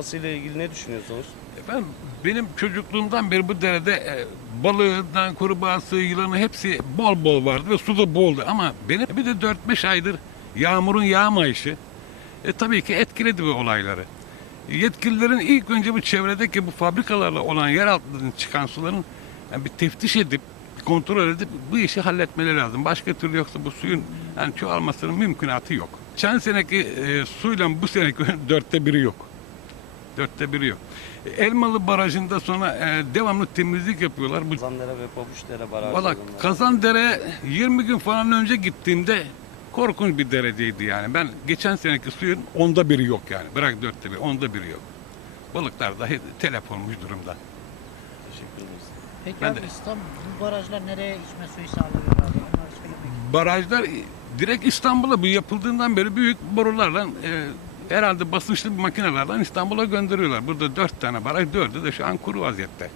ile ilgili ne düşünüyorsunuz? Ben benim çocukluğumdan beri bu derede e, balığından kurbağası, yılanı hepsi bol bol vardı ve su da boldu. Ama benim bir de 4-5 aydır yağmurun yağmayışı e, tabii ki etkiledi bu olayları. Yetkililerin ilk önce bu çevredeki bu fabrikalarla olan yer altından çıkan suların yani bir teftiş edip kontrol edip bu işi halletmeleri lazım. Başka türlü yoksa bu suyun yani çoğalmasının mümkünatı yok. Geçen seneki e, suyla bu seneki dörtte biri yok. Dörtte biri yok. Elmalı Barajı'nda sonra e, devamlı temizlik yapıyorlar. Bu Kazandere ve Pabuçdere Valla barajlarında. Kazandere 20 gün falan önce gittiğimde korkunç bir dereceydi yani. Ben geçen seneki suyun onda biri yok yani. Bırak dörtte bir, onda biri yok. Balıklar dahi telef olmuş durumda. Teşekkür ederiz. Peki Ben abi de- İstanbul bu barajlar nereye içme suyu sağlıyor abi? Onlar söylemek. Barajlar direkt İstanbul'a bu yapıldığından beri büyük borularla e, herhalde basınçlı bir makinelerden İstanbul'a gönderiyorlar. Burada dört tane baraj, dördü de şu an kuru vaziyette.